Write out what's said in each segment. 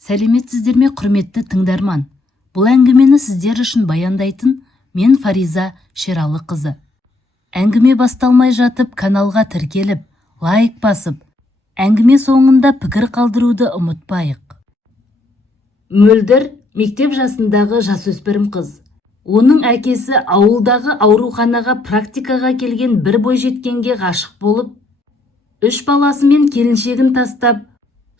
Сәлеметсіздер ме, құрметті тыңдарман? Бұл әңгімені сіздер үшін баяндайтын мен Фариза Шералықызы. Әңгіме басталмай жатып каналға тіркеліп, лайк басып, әңгіме соңында пікір қалдыруды ұмытпайық. Мөлдір мектеп жасындағы жасөспірім қыз. Оның әкесі ауылдағы ауруханаға практикаға келген бір бойжеткенге ғашық болып, 3 баласымен келіншегін тастап,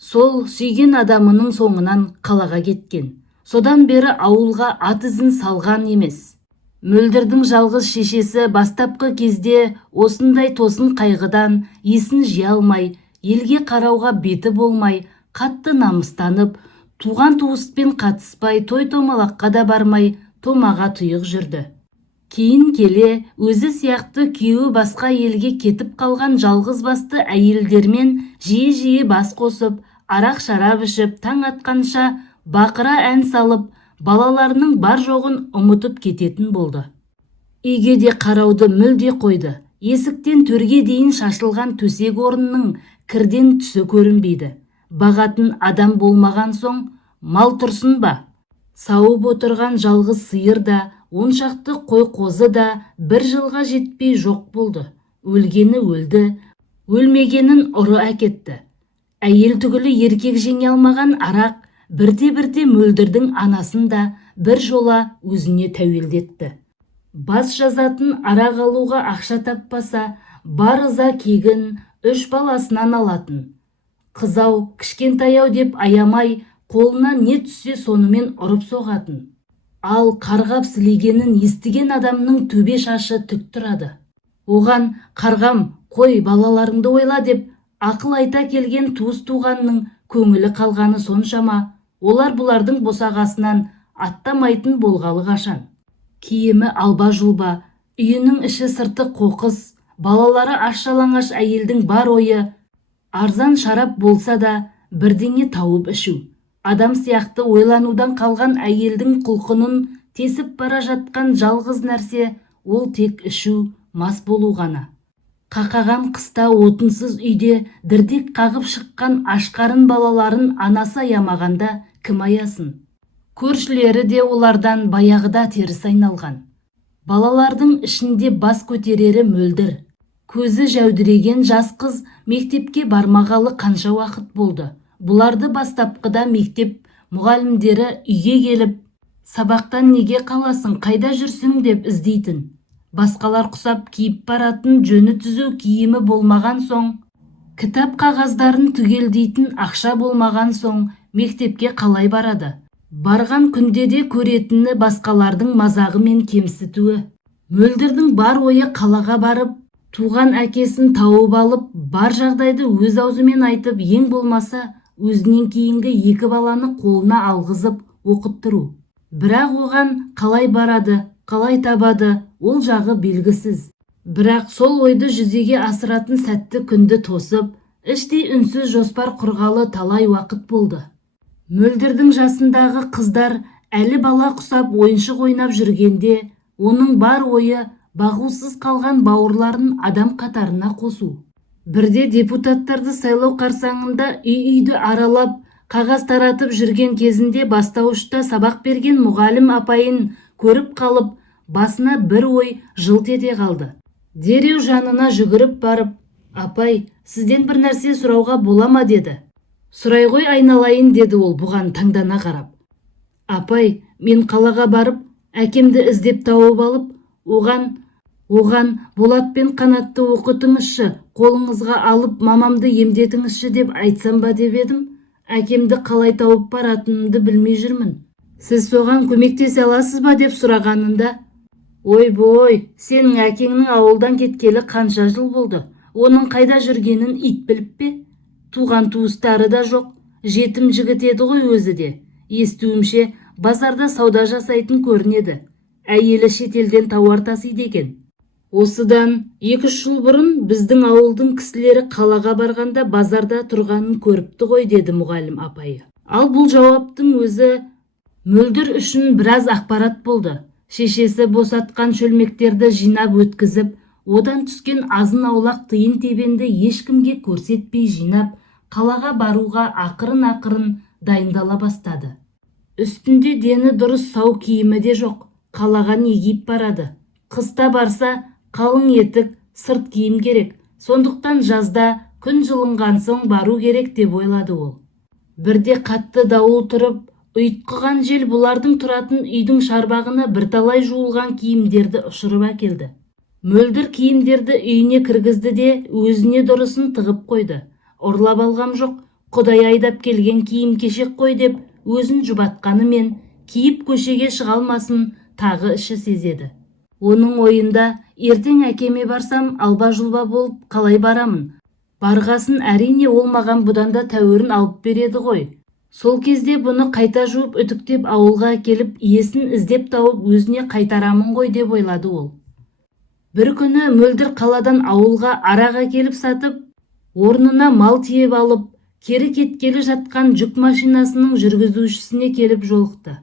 сол сүйген адамының соңынан қалаға кеткен. Содан бері ауылға ат ізін салған емес. Мөлдірдің жалғыз шешесі бастапқы кезде осындай тосын қайғыдан есін жия алмай, елге қарауға беті болмай, қатты намыстанып, туған туыспен қатыспай, той-томалаққа да бармай, томаға тұйық жүрді. Кейін келе, өзі сияқты күйеуі басқа елге кетіп қалған жалғыз басты әйелдермен жиі-жиі бас қосып, арақ-шарап ішіп, таң атқанша бақыра ән салып, балаларының бар жоғын ұмытып кететін болды. Үйге де қарауды мүлде қойды. Есіктен төрге дейін шашылған төсек орынның кірден түсі көрінбейді. Бағатын адам болмаған соң, мал тұрсын ба? Сауып отырған жалғыз сиыр да, 10 шақты қой қозы да 1 жылға жетпей жоқ болды. Өлгені өлді, өлмегенін ұры әкетті. Әйел түгілі еркек жеңе алмаған арақ бірте-бірте Мөлдірдің анасын да бір жола өзіне тәуелдетті. Бас жазатын арақ алуға ақша таппаса, бар ыза кегін 3 баласынан алатын. Қызау, кішкентаяу деп аямай, қолына не түссе сонымен ұрып соғатын. Ал қарғап сілегенін естіген адамның төбе шашы тік тұрады. Оған қарғам, қой, балаларыңды ойла деп ақыл айта келген туыс-туғанның көңілі қалғаны соншама, олар бұлардың босағасынан аттамайтын болғалы қашан. Киімі алба-жұлба, үйінің іші сырты қоқыс, балалары аш-жалаңаш әйелдің бар ойы, арзан шарап болса да бірдеңе тауып ішу. Адам сияқты ойланудан қалған әйелдің құлқынын тесіп бара жатқан жалғыз нәрсе ол тек ішу, мас болу ғана. Қақаған қыста отынсыз үйде дірдек қағып шыққан ашқарын балаларын анасы аямағанда кім аясын? Көршілері де олардан баяғыда теріс айналған. Балалардың ішінде бас көтерері Мөлдір. Көзі жәудіреген жас қыз мектепке бармағалы қанша уақыт болды. Бұларды бастапқыда мектеп мұғалімдері үйге келіп, сабақтан неге қаласың, қайда жүрсің деп іздейтін. Басқалар құсап киіп баратын жөні түзу киімі болмаған соң, кітап қағаздарын түгелдейтін ақша болмаған соң, мектепке қалай барады? Барған күнде де көретіні басқалардың мазағы мен кемсітуі. Мөлдірдің бар ойы қалаға барып, туған әкесін тауып алып, бар жағдайды өз аузымен айтып, ең болмаса өзінен кейінгі 2 баланы қолына алғызып оқыттыру. Бірақ оған қалай барады, қалай табады, ол жағы белгісіз. Бірақ сол ойды жүзеге асыратын сәтті күнді тосып, іштей үнсіз жоспар құрғалы талай уақыт болды. Мөлдірдің жасындағы қыздар әлі бала құсап ойыншық ойнап жүргенде, оның бар ойы бағусыз қалған бауырларын адам қатарына қосу. Бірде депутаттарды сайлау қарсаңында үй-үйді аралап, қағаз таратып жүрген кезінде бастауышта сабақ берген мұғалім апайын көріп қалып, басына бір ой жылт ете қалды. Дереу жанына жүгіріп барып, апай, сізден бір нәрсе сұрауға бола ма деді. Сұрай ғой айналайын деді ол бұған таңдана қарап. Апай, мен қалаға барып, әкемді іздеп тауып алып, оған Болат пен Қанатты оқытыңызшы, қолыңызға алып мамамды емдетіңізші деп айтсам ба деп едім. Әкемді қалай тауып баратынымды білмей жүрмін. Сіз соған көмектесе аласыз ба деп сұрағанында, ойбой, сенің әкеңнің ауылдан кеткелі қанша жыл болды. Оның қайда жүргенін ит біліп пе? Туған туыстары да жоқ, жетім жігіт еді ғой өзі де. Естуімше, базарда сауда жасайтын көрінеді. Әйелі шетелден тауар тасиды екен. Осыдан 2-3 жыл бұрын біздің ауылдың кісілері қалаға барғанда базарда тұрғанын көріпті ғой деді мұғалім апайы. Ал бұл жауаптың өзі Мөлдір үшін біраз ақпарат болды. Шешесі босатқан шөлмектерді жинап өткізіп, одан түскен азын аулақ тиын тебенді ешкімге көрсетпей жинап, қалаға баруға ақырын-ақырын дайындала бастады. Үстінде дені дұрыс сау киімі де жоқ, қалаған егиіп барады. Қыста барса қалың етік, сырт киім керек, сондықтан жазда күн жылынған соң бару керек деп ойлады ол. Бірде қатты дауыл тұрып, ұйтқыған жел бұлардың тұратын үйдің шарбағына бірталай жуылған киімдерді ұшырып әкелді. Мөлдір киімдерді үйіне кіргізді де өзіне дұрысын тығып қойды. Ұрлап алғам жоқ, Құдай айдап келген киім кешек қой деп өзін жұбатқанымен киіп көшеге шыға алмасын тағы іші сезеді. Оның ойында ертең әкеме барсам алба-жұлба болып қалай барамын? Барғасын әрине ол маған бұдан да тәуірін алып береді ғой. Сол кезде бұны қайта жуып үтіктеп ауылға келіп иесін іздеп тауып өзіне қайтарамын ғой деп ойлады ол. Бір күні мөлдір қаладан ауылға арақ әкеліп сатып, орнына мал тиеп алып, кері кеткелі жатқан жүк машинасының жүргізушісіне келіп жолықты.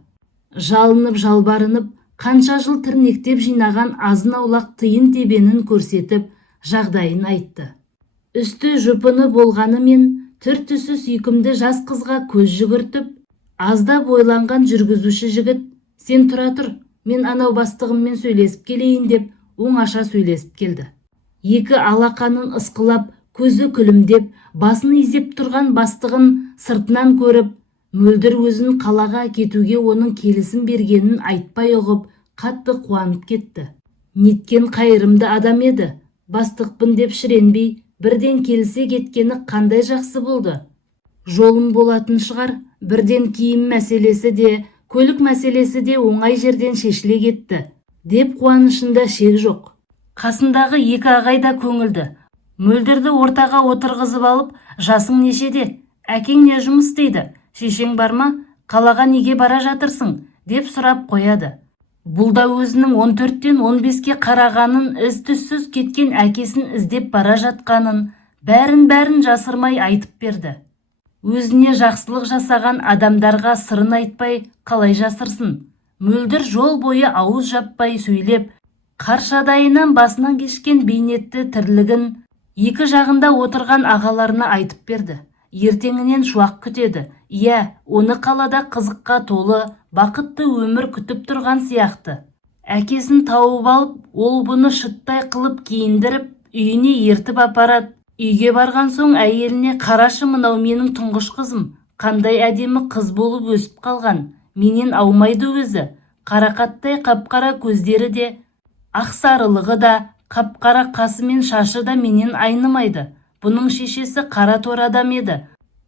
Жалынып жалбарынып, қанша жыл тірнектеп жинаған азын-аулақ тиын тебенін көрсетіп, жағдайын айтты. Үсті жұпыны болғанымен түр-түсі сүйкімді жас қызға көз жүгіртіп, аздап ойланған жүргізуші жігіт, сен тұра тұр, мен анау бастығыммен сөйлесіп келейін деп оңаша сөйлесіп келді. Екі алақанын ысқылап, көзі күлімдеп, басын изеп тұрған бастығын сыртынан көріп, мөлдір өзін қалаға кетуге оның келісім бергенін айтпай ұғып, қатты қуанып кетті. Неткен қайырымды адам еді, бастықпын деп шіренбей, бірден келісе кеткені қандай жақсы болды. Жолым болатын шығар, бірден киім мәселесі де, көлік мәселесі де оңай жерден шешіле кетті, деп қуанышында шек жоқ. Қасындағы екі ағай да көңілді. Мөлдірді ортаға отырғызып алып, жасың нешеде? Әкең не жұмыс істейді? Шешең бар ма? Қалаға неге бара жатырсың? Деп сұрап қояды. Бұл да өзінің 14-тен 15-ке қарағанын, із-түссіз кеткен әкесін іздеп бара жатқанын, бәрін жасырмай айтып берді. Өзіне жақсылық жасаған адамдарға сырын айтпай қалай жасырсын? Мөлдір жол бойы ауыз жаппай сөйлеп, қаршадайынан басынан кешкен бейнетті тірлігін екі жағында отырған ағаларына айтып берді. Ертеңінен шуақ күтеді. Иә, оны қалада қызыққа толы, бақытты өмір күтіп тұрған сияқты. Әкесін тауып алып, ол бұны шыттай қылып киіндіріп, үйіне ертіп апарады. Үйге барған соң әйеліне, қарашы мынау менің тұңғыш қызым, қандай әдемі қыз болып өсіп қалған, менен аумайды өзі. Қарақаттай қап-қара көздері де, ақ сарылығы да, қап-қара қасы мен шашы да менен айнымайды. Бұның шешесі қара тор адам еді.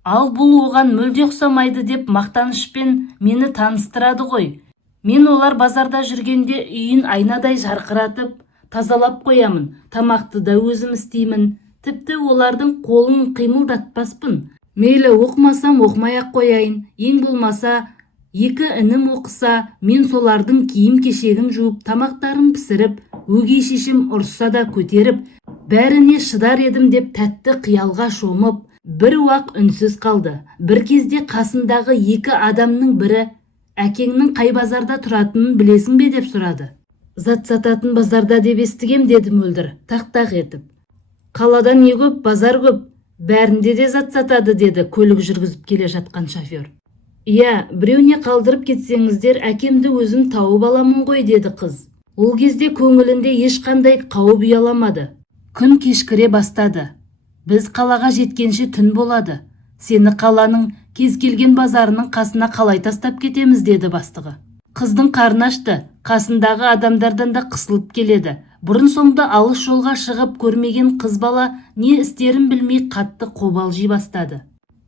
Ал бұл оған мүлде ұқсамайды деп мақтанышпен мені таныстырады ғой. Мен олар базарда жүргенде үйін айнадай жарқыратып, тазалап қоямын. Тамақты да өзім істеймін. Тіпті олардың қолын қимылдатпаспын. Мейлі оқымасам оқымай-ақ қояйын. Ең болмаса, екі інім оқыса, мен солардың киім кешегін жуып, тамақтарын пісіріп, өгей шешем ұрысса да көтеріп, бәріне шыдар едім деп тәтті қиялға шомып, бір уақ үнсіз қалды. Бір кезде қасындағы екі адамның бірі, әкеңнің қай базарда тұратынын білесің бе деп сұрады. Зат сататын базарда деп естігем, деді мөлдір, тақ-тақ етіп. Қалада не көп, базар көп, бәрінде де зат сатады, деді көлік жүргізіп келе жатқан шофер. Иә, біреуне қалдырып кетсеңіздер, әкемді өзім тауып аламын ғой, деді қыз. Ол кезде көңілінде ешқандай қауіп ұяламады. Күн кешкіре бастады. Біз қалаға жеткенше түн болады. Сені қаланың кез келген базарының қасына қалай тастап кетеміз, деді бастығы. Қыздың қарны ашты, қасындағы адамдардан да қысылып келеді. Бұрын соңды алыс жолға шығып көрмеген қыз бала не істерін білмей қатты қобалжи бастады.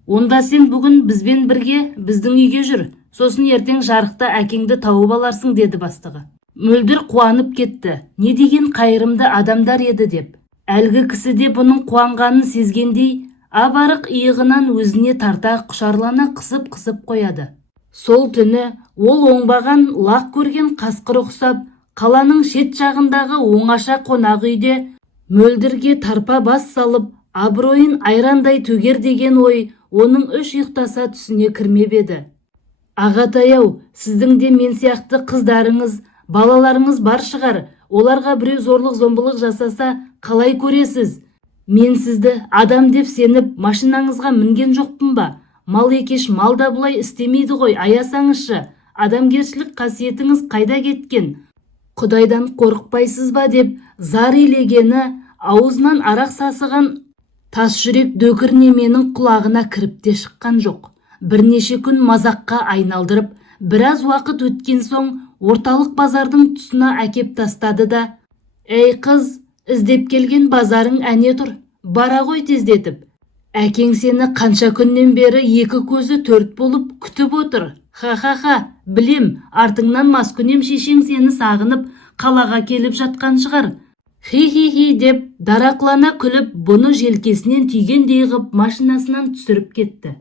Онда сен бүгін бізбен бірге біздің үйге жүр, сосын ертең жарықта әкеңді тауып аларсың, деді бастығы. Мөлдір қуанып кетті. Не деген қайырымды адамдар еді деп. Әлгі кісі де бұның қуанғанын сезгендей, абарық иығынан өзіне тарта құшарлана қысып қояды. Сол түні ол оңбаған, лақ көрген қасқыр ұқсап, қаланың шет жағындағы оңаша қонақ үйде мөлдірге тарпа бас салып, абыройын айрандай төгер деген ой оның үш ұйықтаса түсіне кірмеп еді. Ағатай-ау, сіздің де мен сияқты қыздарыңыз, балаларыңыз бар шығар, оларға біреу зорлық зомбылық жасаса қалай көресіз? Мен сізді адам деп сеніп машинаңызға мінген жоқпын ба? Мал екеш малда бұлай істемейді ғой, аясаңызшы. Адамгершілік қасиетіңіз қайда кеткен? Құдайдан қорықпайсыз ба деп зар илегені аузынан арақ сасыған тас жүрек дөкір неменің құлағына кіріп те шыққан жоқ. Бірнеше күн мазаққа айналдырып, біраз уақыт өткен соң орталық базардың тұсына әкеп тастады да: «Ей қыз, іздеп келген базарың әне тұр, бара ғой тездетіп. Әкең сені қанша күннен бері екі көзі төрт болып күтіп отыр. Ха-ха-ха, білем, артыңнан маскүнем шешең сені сағынып қалаға келіп жатқан шығар. Хи-хи-хи» деп дарақлана күліп, бұны желкесінен түйгендей ғып машинасынан түсіріп кетті.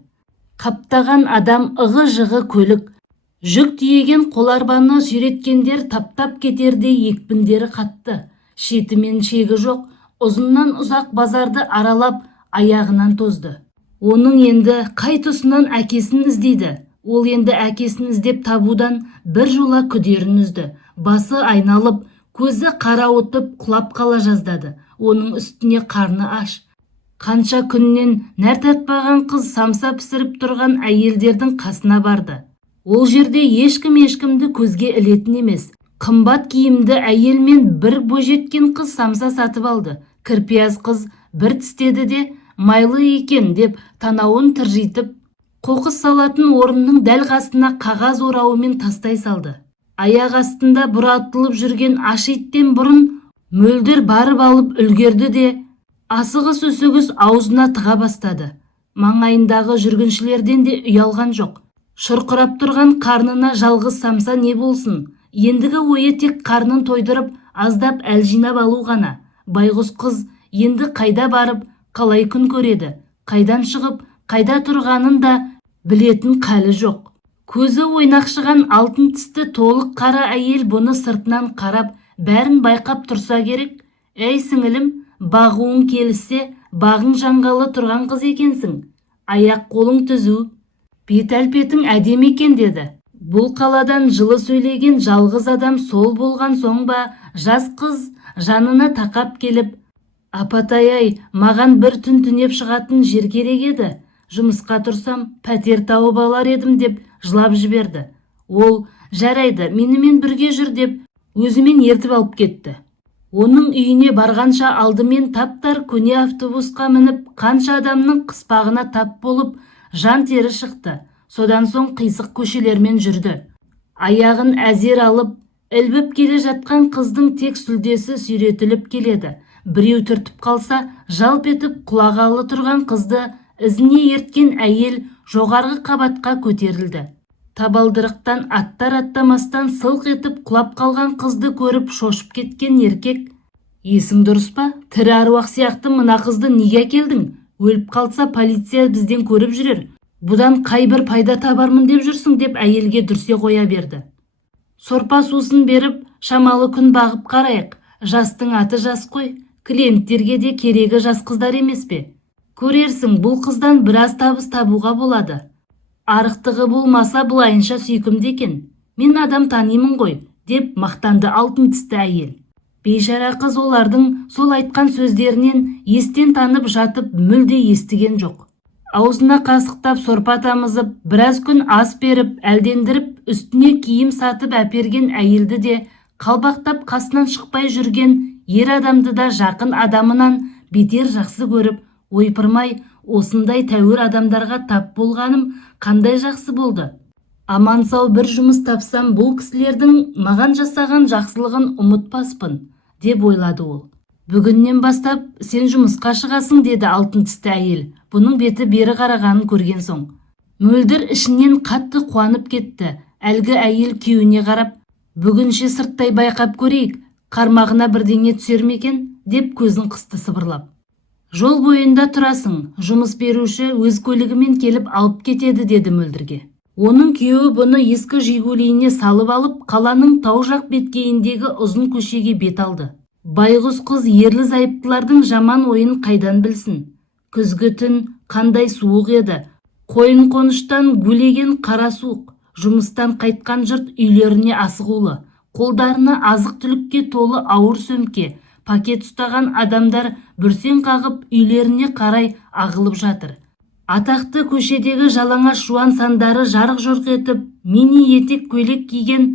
Қаптаған адам, ығы-жығы көлік, жүк тиеген қоларбаны сүйреткендер таптап кетердей екпіндері қатты. Шеті мен шегі жоқ, ұзыннан ұзақ базарды аралап аяғынан тозды. Оның енді қай тұсынан әкесін іздейді? Ол енді әкесін іздеп табудан бір жола күдерін үзді. Басы айналып, көзі қарауытып құлап қала жаздады. Оның үстіне қарны аш. Қанша күннен нәр татпаған қыз самса пісіріп тұрған әйелдердің қасына барды. Ол жерде ешкім-ешкімді көзге ілетін емес. Қымбат киімді әйел мен бір бойжеткен қыз самса сатып алды. Кірпияз қыз бір тістеді де майлы екен деп танауын тыржитып, қоқыс салатын орынның дәл қасына қағаз орауымен тастай салды. Аяқ астында бұратылып жүрген аш иттен бұрын мөлдір барып алып үлгерді де асығыс-үсігіс аузына тыға бастады. Маңайындағы жүргіншілерден де ұялған жоқ. Шұрқырап тұрған қарнына жалғыз самса не болсын? Ендігі ойы тек қарнын тойдырып, аздап әл жинап алу ғана. Байғұс қыз енді қайда барып, қалай күн көреді? Қайдан шығып, қайда тұрғанын да білетін қалы жоқ. Көзі ойнақшыған алтын тісті толық қара әйел бұны сыртынан қарап, бәрін байқап тұрса керек. «Ей сіңілім, бағуың келіссе, бағың жанғалы тұрған қыз екенсің. Аяқ қолың түзу, бет-әлпетің әдемі екен» деді. Бұл қаладан жылы сөйлеген жалғыз адам сол болған соң ба, жас қыз жанына тақап келіп: «Апатай-ай, маған бір түн түнеп шығатын жер керек еді. Жұмысқа тұрсам, пәтер тауып алар едім» деп жылап жіберді. Ол: «Жарайды, менімен бірге жүр» деп өзімен ертіп алып кетті. Оның үйіне барғанша алдымен таптар көне автобусқа мініп, қанша адамның қыспағына тап болып, жан тері шықты. Содан соң қисық көшелермен жүрді. Аяғын әзер алып, ілбіп келе жатқан қыздың тек сүлдесі сүйретіліп келеді. Біреу түртіп қалса, жалп етіп құлағалы тұрған қызды ізіне ерткен әйел жоғарғы қабатқа көтерілді. Табалдырықтан аттар-аттамастан сылқ етіп құлап қалған қызды көріп шошып кеткен еркек: «Есің дұрыс па? Тірі аруақ сияқты мына қызды неге әкелдің? Өліп қалса полиция бізден көріп жүрер. Бұдан қай бір пайда табармын деп жүрсің?» деп әйелге дүрсе қоя берді. «Сорпа сусын беріп, шамалы күн бағып қарайық. Жастың аты жас қой. Клиенттерге де керегі жас қыздар емес пе? Көрерсің, бұл қыздан біраз табыс табуға болады. Арықтығы болмаса бұлайынша сүйкімді екен. Мен адам танимын ғой» деп мақтанды алтын тісті әйел. Бейшара қыз олардың сол айтқан сөздерінен естен танып жатып мүлде естіген жоқ. Аузына қасықтап сорпа тамызып, біраз күн ас беріп, әлдендіріп, үстіне киім сатып әперген әйелді де, қалбақтап қасынан шықпай жүрген ер адамды да жақын адамынан бетер жақсы көріп, ойпырмай, осындай тәуір адамдарға тап болғаным қандай жақсы болды. Аман сау бір жұмыс тапсам, бұл кісілердің маған жасаған жақсылығын ұмытпаспын деп ойлады ол. «Бүгіннен бастап сен жұмысқа шығасың» деді алтын тісті әйел, бұның беті бері қарағанын көрген соң. Мөлдір ішінен қатты қуанып кетті. Әлгі әйел күйеуіне қарап: «Бүгінше сырттай байқап көрейік, қармағына бірдеңе түсер ме екен?» деп көзін қысты сыбырлап. «Жол бойында тұрасың, жұмыс беруші өз көлігімен келіп алып кетеді» деді мөлдірге. Оның күйеуі бұны ескі жигулиіне салып алып, қаланың тау жақ беткейіндегі ұзын көшеге бет алды. Байғұс қыз ерлі зайыптылардың жаман ойын қайдан білсін? Күзгі түн қандай суық еді. Қойын қоныштан гулеген қара суық. Жұмыстан қайтқан жұрт үйлеріне асығулы. Қолдарына азық-түлікке толы ауыр сөмке, пакет ұстаған адамдар бүрсең қағып үйлеріне қарай ағылып жатыр. Атақты көшедегі жалаңаш жуан сандары жарық-жұрқ етіп, мини етек көйлек киген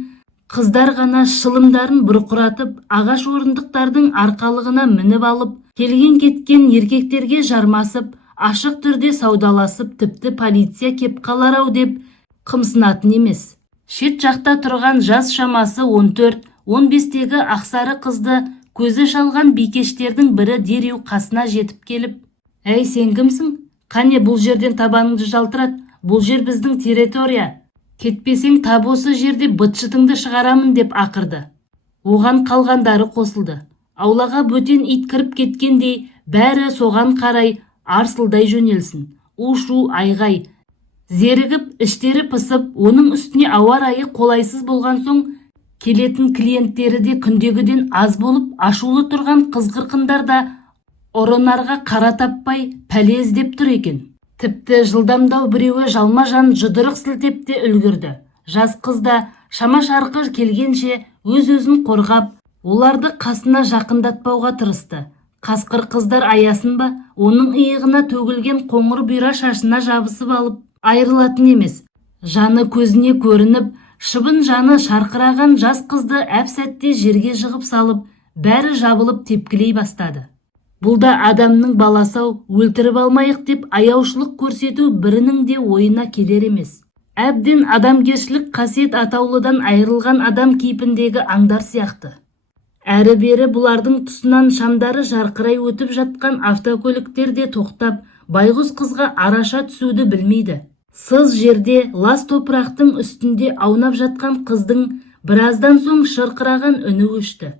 қыздар ғана шылымдарын бұрқыратып, ағаш орындықтардың арқалығына мініп алып, келген-кеткен еркектерге жармасып, ашық түрде саудаласып, тіпті полиция кеп қалар-ау деп қымсынатын емес. Шет жақта тұрған жас шамасы 14-15-тегі ақсары қызды көзі шалған бикештердің бірі дереу қасына жетіп келіп, «Әй, сен кімсің? Қане бұл жерден табаныңды жалтырат, бұл жер біздің территория. Кетпесең тап осы жерде быт-шытыңды шығарамын» деп ақырды. Оған қалғандары қосылды. Аулаға бөтен ит кіріп кеткендей, бәрі соған қарай арсылдай жөнелсін. У-шу айғай. Зерігіп, іштері пысып, оның үстіне ауа райы қолайсыз болған соң, келетін клиенттері де күндегіден аз болып, ашулы тұрған қыз-қырқындар да ұрынарға қара таппай пәле іздеп тұр екен. Тіпті жылдамдау біреуі жалма-жан жұдырық сілтеп те үлгірді. Жас қыз да шама-шарқы келгенше өз-өзін қорғап, оларды қасына жақындатпауға тырысты. Қасқыр қыздар аясын ба, оның иығына төгілген қоңыр бұйра шашына жабысып алып, айырылатын емес. Жаны көзіне көрініп, шыбын жаны шарқыраған жас қызды әп-сәтте жерге жығып салып, бәрі жабылып тепкілей бастады. Бұл да адамның баласау, өлтіріп алмайық деп аяушылық көрсету бірінің де ойына келер емес. Әбден адамгершілік қасиет атаулыдан айырылған адам кейпіндегі аңдар сияқты. Әрі-бері бұлардың тұсынан шамдары жарқырай өтіп жатқан автокөліктер де тоқтап, байғұс қызға араша түсуді білмейді. Сыз жерде, лас топырақтың үстінде аунап жатқан қыздың біраздан соң шырқыраған үні өшті.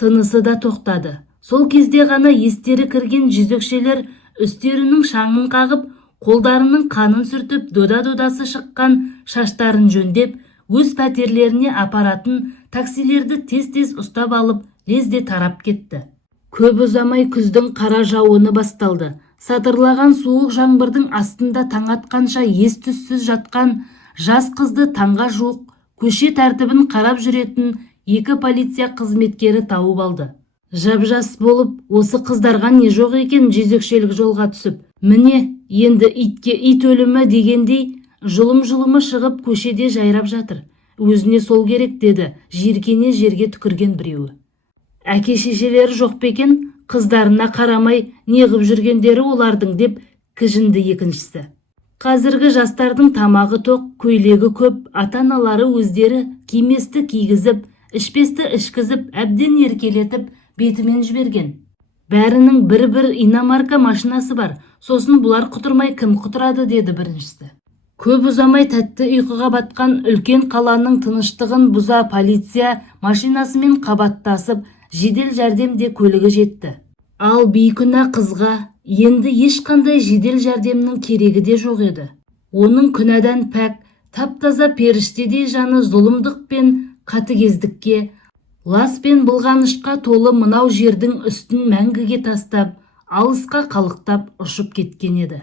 Тынысы да тоқтады. Сол кезде ғана естері кірген жезөкшелер үстерінің шаңын қағып, қолдарының қанын сүртіп, дода-додасы шыққан шаштарын жөндеп, өз пәтерлеріне апаратын таксилерді тез-тез ұстап алып, лезде тарап кетті. Көп ұзамай күздің қара жауыны басталды. Сатырлаған суық жаңбырдың астында таң атқанша ес-түссіз жатқан жас қызды таңға жуық көше тәртібін қарап жүретін екі полиция қызметкері тауып алды. Жап-жас болып, осы қыздарға не жоқ екен жезөкшелік жолға түсіп, міне, енді итке ит өлімі дегендей, жұлым-жұлымы шығып көшеде жайрап жатыр. Өзіне сол керек деді, жиіркене жерге түкірген біреуі. Әке-шешелері жоқ па екен, қыздарына қарамай неғып жүргендері олардың деп кіжінді екіншісі. Қазіргі жастардың тамағы тоқ, көйлегі көп, ата-аналары өздері киместі кигізіп, ішпесті ішкізіп, әбден еркелетіп, бетімен жіберген. Бәрінің бір-бір иномарка машинасы бар, сосын бұлар құтырмай кім құтырады деді біріншісі. Көп ұзамай тәтті ұйқыға батқан үлкен қаланың тыныштығын бұза полиция машинасымен қабаттасып, жедел жәрдемде көлігі жетті. Ал бейкүнә қызға енді ешқандай жедел жәрдемнің керегі де жоқ еді. Оның күнәдан пәк, тап-таза періштедей жаны зұлымдық пен қатыгездікке, лас пен былғанышқа толы мынау жердің үстін мәңгіге тастап, алысқа қалықтап ұшып кеткен еді.